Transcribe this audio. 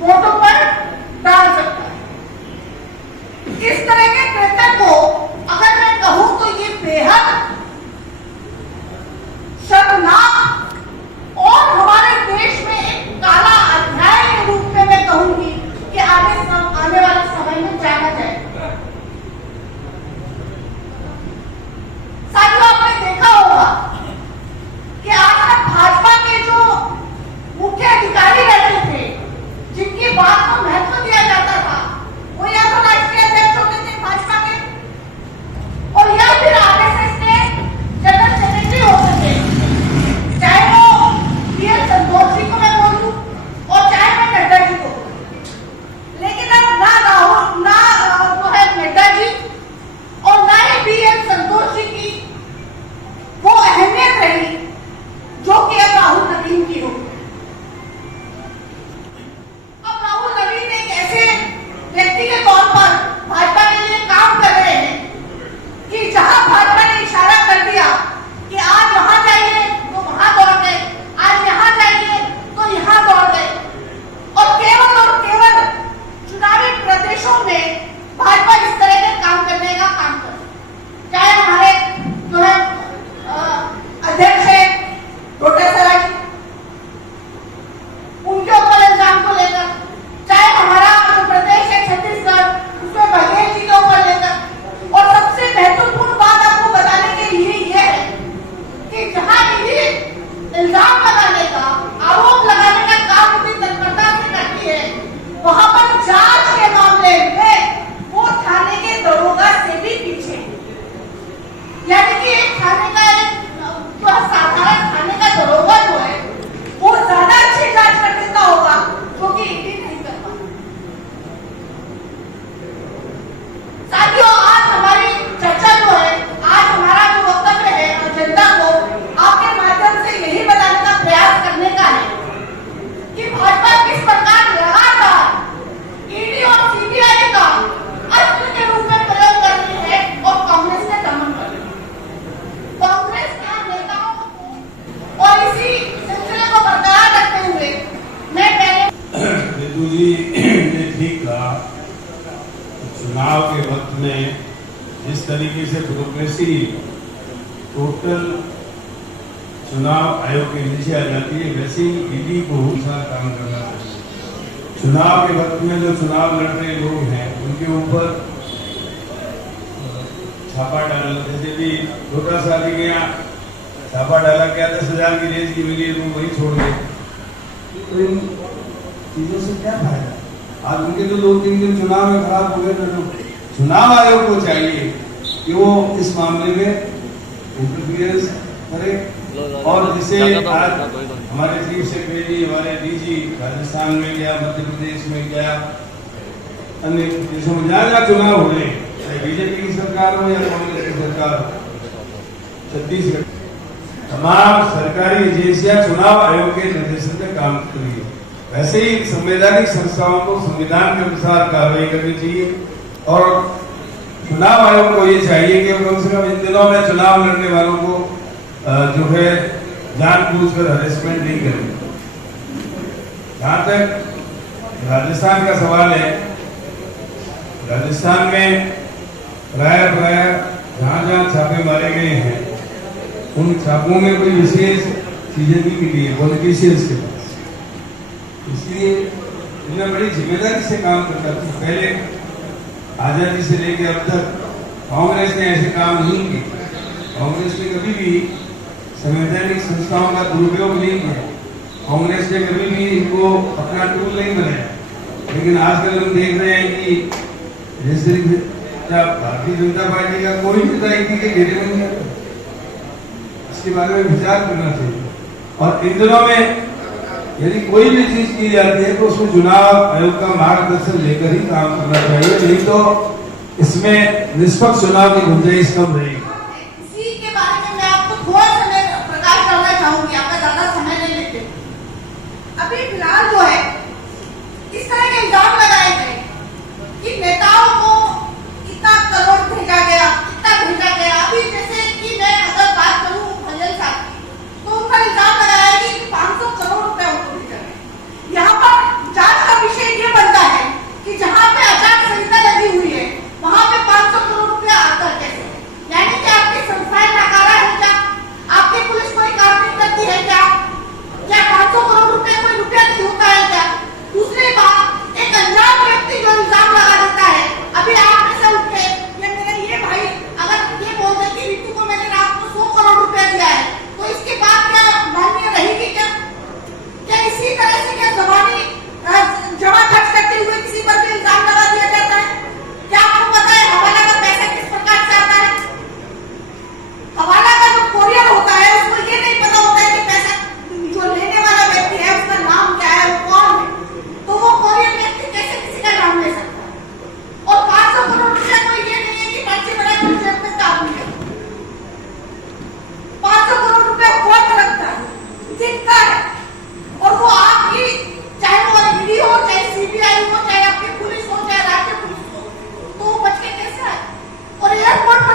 वोटों पर डाल सकता है। इस तरह के कृत्य को अगर मैं कहूं तो ये बेहद शर्मनाक और हमारे देश में एक काला अध्याय के रूप में मैं कहूंगी कि आने वाले समय में जाना जाएगा। साथियों, आपने देखा होगा कि आज तक भाजपा के जो मुख्य अधिकारी रहते थे, जिनकी बात को महत्व दिया जाता था, वो या तो राष्ट्रीय अध्यक्ष होते थे भाजपा के और या फिर आरएसएस के जनरल सेक्रेटरी होते थे, चाहे वो पीएल संतोष जी को मैं बोलूं और चाहे मैं नड्डा जी को। लेकिन अब ना राहुल, ना जो है नड्डा जी और ना ही पीएल संतोष जी की वो अहमियत रही जो कि अब राहुल नवीन की हो। अब राहुल नवीन एक ऐसे व्यक्ति के तौर पर भाजपा के लिए काम कर रहे हैं कि जहां भाजपा ने इशारा कर दिया कि आज वहां जाइए तो वहां दौड़ गए, आज यहां जाइए तो यहां दौड़ गए और केवल चुनावी प्रदेशों में भाजपा इस तरह के काम करने का काम कर, चाहे हमारे जो है अध्यक्ष है डोटासरा जी, उनके ऊपर इल्जाम को लेकर, चाहे हमारा जो प्रदेश है छत्तीसगढ़, उसमें बघेल जी के ऊपर लेकर। और सबसे महत्वपूर्ण बात आपको बताने के लिए यह है कि जहां भी इल्जाम लगाने का, आरोप लगाने का काम इतनी तत्परता से करती है, वहां पर जांच के मामले में वो थाने के दरोगा से भी पीछे, यानी कि एक थाने का जो साधारण थाने का दरोगा जो है वो ज्यादा अच्छी जांच कर देता होगा जो कि ईडी नहीं कर पाता। साथियों, आज हमारी चर्चा जो है, आज हमारा जो वक्तव्य है जनता को आपके माध्यम से यही बताने का प्रयास करने का है कि भाजपा किस प्रकार लगातार ईडी और सीबीआई का अस्त्र के रूप में प्रयोग कर रही है और कांग्रेस ने दमन कर दिया। कांग्रेस के नेताओं को और इसी सिलसिले को बरकरार रखते हुए मैं पहले बिंदु जी ने ठीक कहा, चुनाव के वक्त में जिस तरीके से ब्यूरोक्रेसी टोटल चुनाव आयोग के नीचे आ जाती है, वैसे ही ईडी को सारा काम करना चाहिए। चुनाव के वक्त में जो चुनाव लड़ रहे लोग हैं उनके ऊपर छापा डालना, जैसे भी डोटासरा जी के यहाँ छापा डाला गया, 10,000 की रेस की मिली, वो वही छोड़ गए। तो इन चीजों से क्या फायदा? आज उनके तो 2-3 दिन चुनाव में खराब हो गए ना। चुनाव आयोग को चाहिए कि वो इस मामले में इंटरफियरेंस करे और जिसे आज हमारे चीफ सेक्रेटरी, हमारे डीजी राजस्थान में गया, मध्य प्रदेश में गया, अन्य देशों में जहाँ चुनाव हो रहे, चाहे बीजेपी की सरकार हो या कांग्रेस की सरकार हो, छत्तीसगढ़ तमाम सरकारी एजेंसियां चुनाव आयोग के निर्देशन में काम कर रही है। वैसे ही संवैधानिक संस्थाओं को संविधान के अनुसार कार्रवाई करनी चाहिए और चुनाव आयोग को ये चाहिए कि कम से कम इन दिनों में चुनाव लड़ने वालों को जो है जानबूझकर हरेसमेंट नहीं करें। जहां तक राजस्थान का सवाल है, राजस्थान में प्राय जहां छापे मारे गए हैं, उन छापों में कोई विशेष चीजें नहीं मिली है पॉलिटिशियंस के पास, इसलिए इन्हें बड़ी जिम्मेदारी से काम करता था। पहले आजादी से लेकर अब तक कांग्रेस ने ऐसे काम नहीं किए। कांग्रेस ने कभी भी संवैधानिक संस्थाओं का दुरुपयोग नहीं किया, कांग्रेस ने कभी भी इनको अपना टूल नहीं बनाया। लेकिन आजकल हम देख रहे हैं कि जैसे भारतीय जनता पार्टी का कोई नेता ईडी के घेरे में नहीं आता, इसके बारे में विचार करना चाहिए। और इन दिनों में यदि कोई भी चीज की जाती है तो उसमें चुनाव आयोग का मार्गदर्शन लेकर ही काम करना चाहिए, नहीं तो इसमें निष्पक्ष चुनाव की गुंजाइश कम रहेगी।